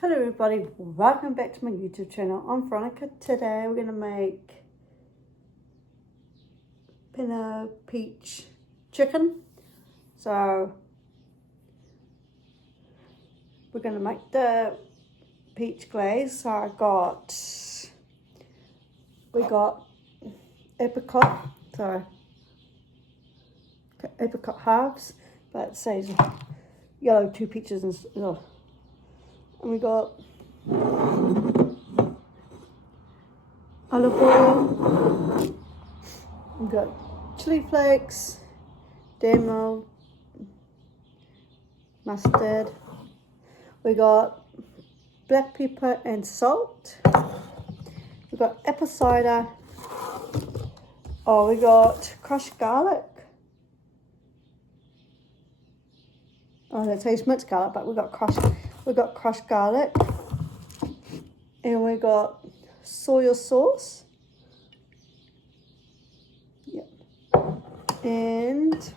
Hello everybody, welcome back to my YouTube channel. I'm Veronica. Today we're going to make Jalapeno peach chicken. So we're going to make the peach glaze. So we got apricot, so apricot halves, but it says yellow 2 peaches and we got olive oil, we got chili flakes, demo, mustard, we got black pepper and salt, we got apple cider, we got crushed garlic. That says minced garlic, but we got crushed garlic, and we got soy sauce. Yep. And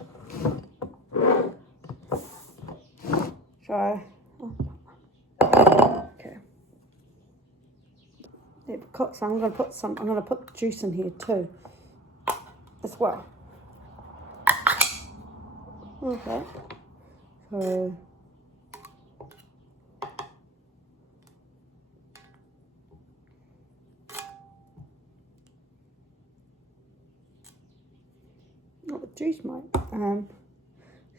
okay. Apricot. So I'm gonna put juice in here too, as well. Okay. So not the juice, mate.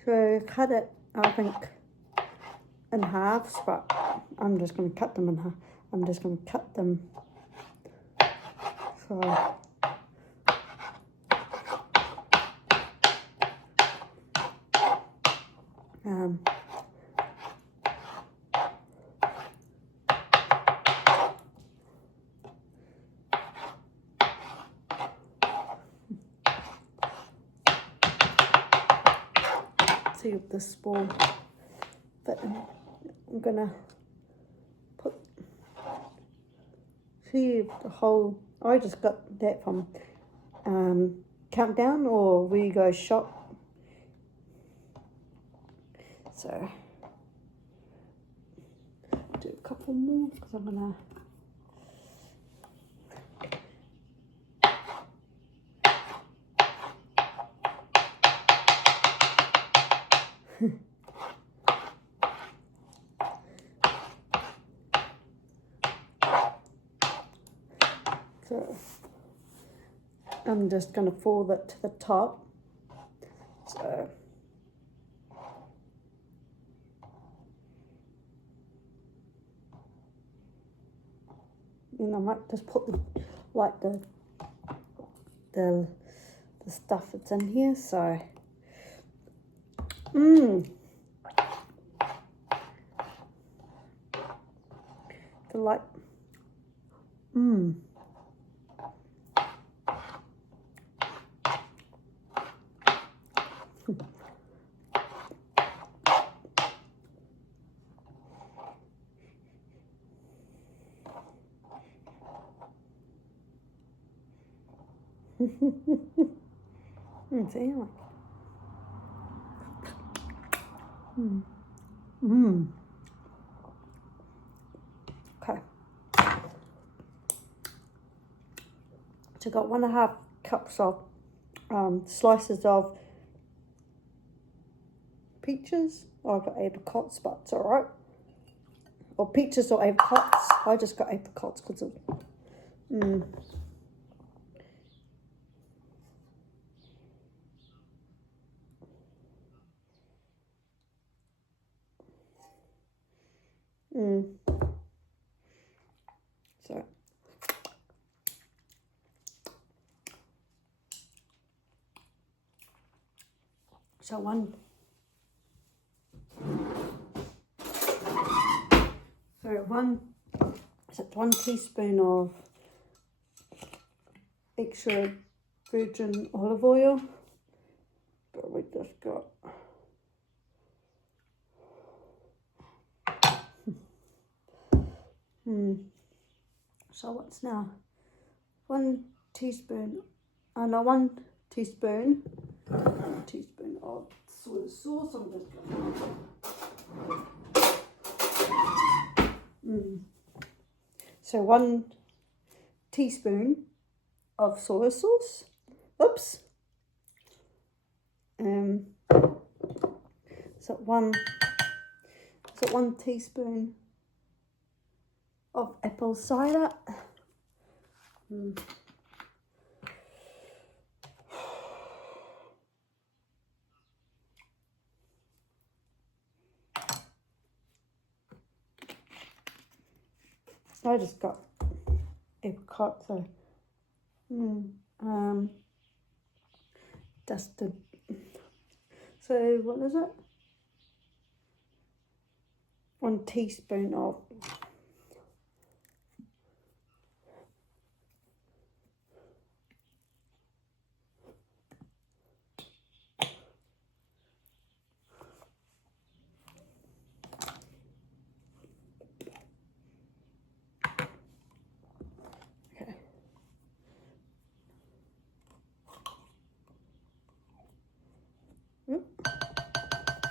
So cut it, I think, in halves, but I'm just going to cut them in half. I'm just going to cut them. So see if this will fit in. I'm gonna put, see if the whole, I just got that from Countdown or We Go Shop. So do a couple more because I'm gonna so I'm just gonna fold it to the top. So and I might just put the stuff that's in here. So the light see, like, okay. So I got 1.5 cups of slices of peaches. Oh, I've got apricots, but it's alright. Or peaches or apricots. I just got apricots because of So one teaspoon of extra virgin olive oil, but we just got so what's now 1 teaspoon of soy sauce. I'm just going So 1 teaspoon of soy sauce. Oops. So 1 teaspoon of apple cider. I just got apricot, so dusted. So what is it? 1 teaspoon of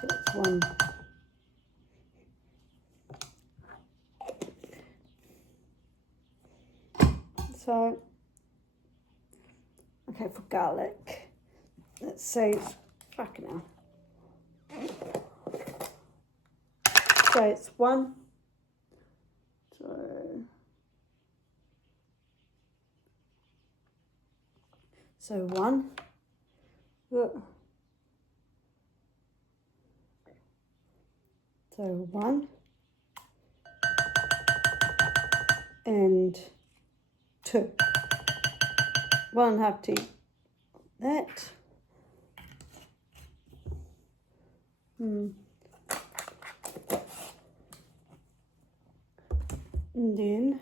that's 1. So, okay, for garlic, let's say, fucking hell. So it's 1. So 1. So 1 and 2. 1.5 tea. That. And then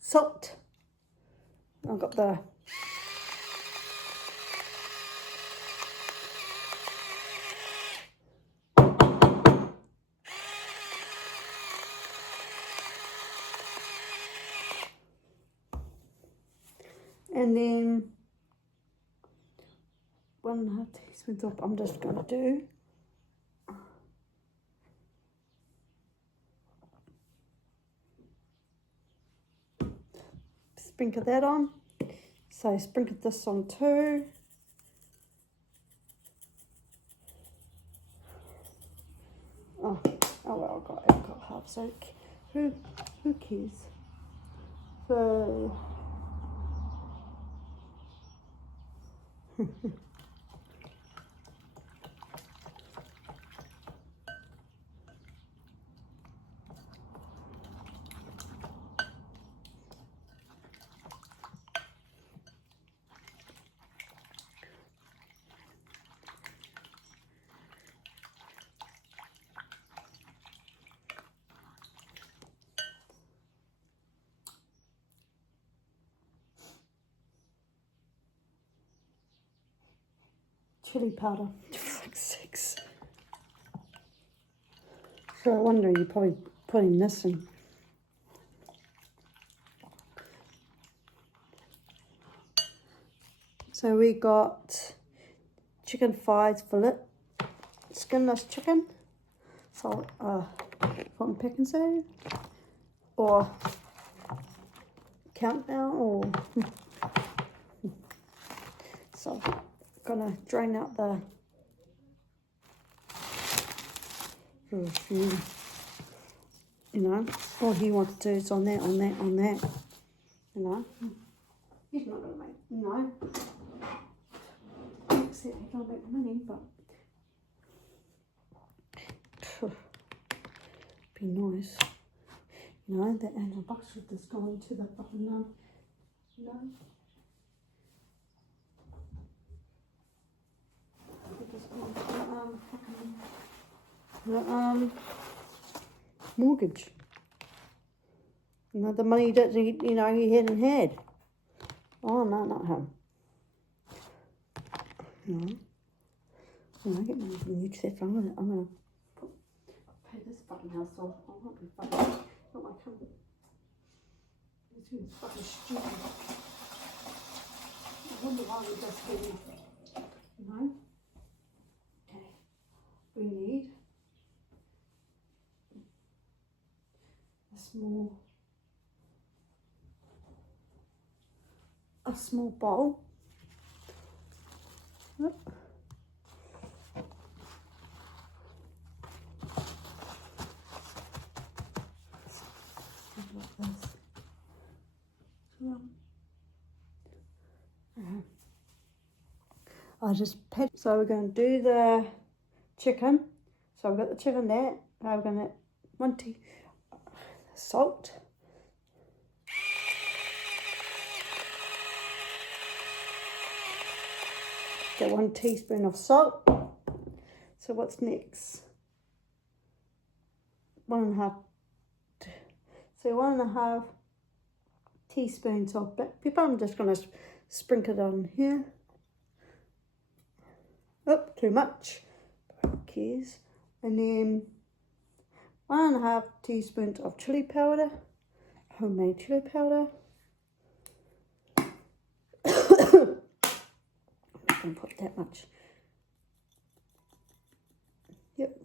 salt. I've got the and then 1.5 teaspoons of, I'm just going to do sprinkle that on. So sprinkle this on too. Oh well, I've got half, so who cares? So chili powder, for 6. So I wonder you're probably putting this in. So we got chicken thighs fillet, skinless chicken, salt and pepper and salt, or countdown, or so I'm gonna drain out the you know, all he wants to do is on that, you know. He's not gonna make, no. Except he can't make money, but be nice. You know, that and the bucks should just go into the fucking you know. Just go into the mortgage. You know, the money that he, you know, he hadn't had. Oh no, not him. No. Get money from you, except I'm gonna pay this fucking house off. I won't be fucking, not my company. This is fucking stupid. I wonder why we just didn't, you know. Okay, we need a small bowl. Yep. Like this. I just pet. So we're going to do the chicken. So I've got the chicken there. Now we're going to 1 tea salt. Get 1 teaspoon of salt. So what's next? 1.5. So 1.5 teaspoons of black pepper. I'm just going to sprinkle it on here. Oh, too much. Who cares? And then 1.5 teaspoons of chili powder, homemade chili powder. I'm not going to put that much. Yep.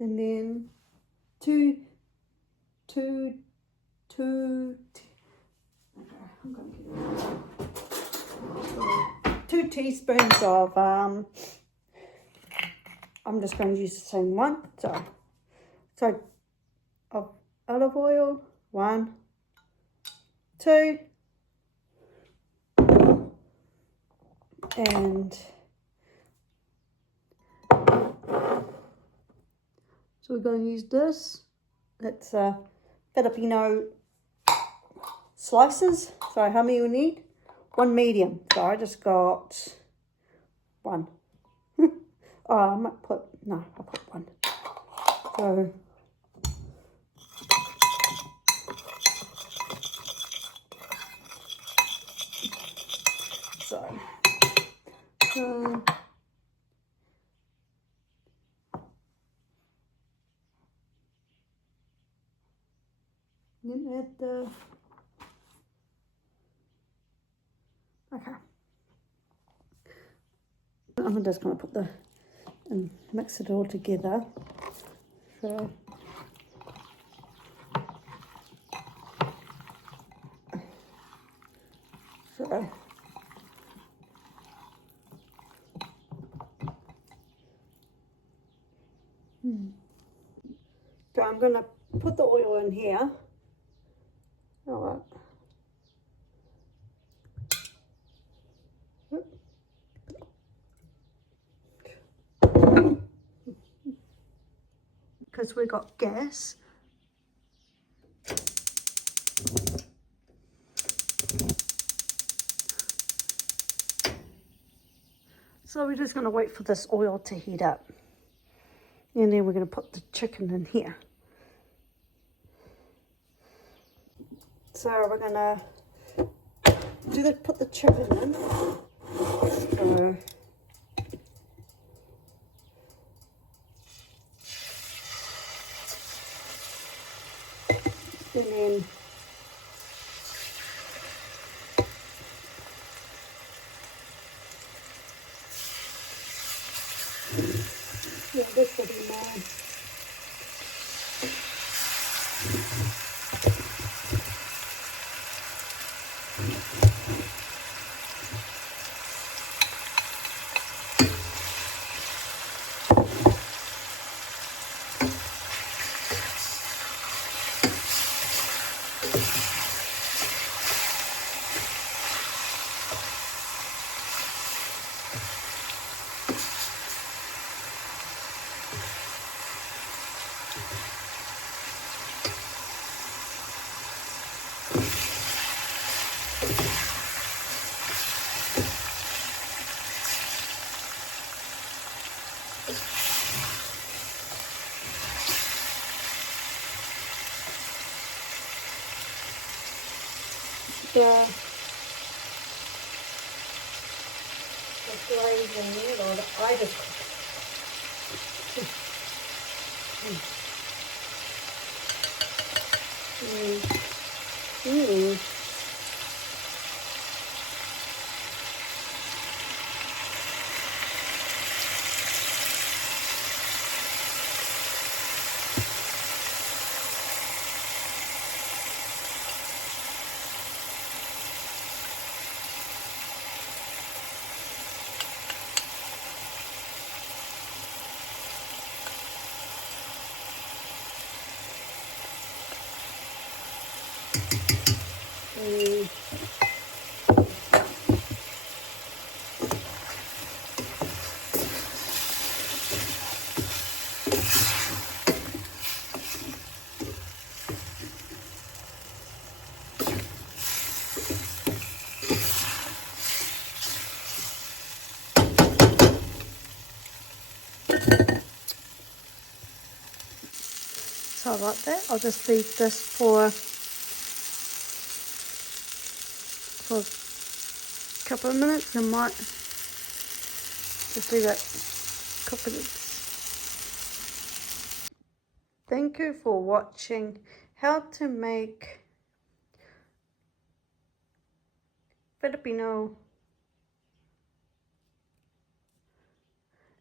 And then I'm going to get 2 teaspoons of I'm just going to use the same one. So of olive oil, 1, 2, and so we're going to use this. That's Filipino slices. So how many we need? 1 medium. So I just got 1. Oh, I might put, no, I'll put 1. So then add the, okay. I'm just going to put and mix it all together. So I'm going to put the oil in here. All right. Because we got gas. So we're just going to wait for this oil to heat up. And then we're going to put the chicken in here. So we're going to put the chicken in. So and then yeah, this will be mine. The glaze in there, or the apricot. how about that? I'll just leave this for a couple of minutes and might just leave it cooking. Thank you for watching how to make Filipino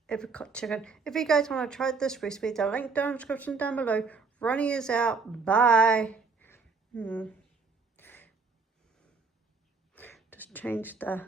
apricot chicken. If you guys want to try this recipe, the link down in the description down below. Ronnie is out. Bye. Just change the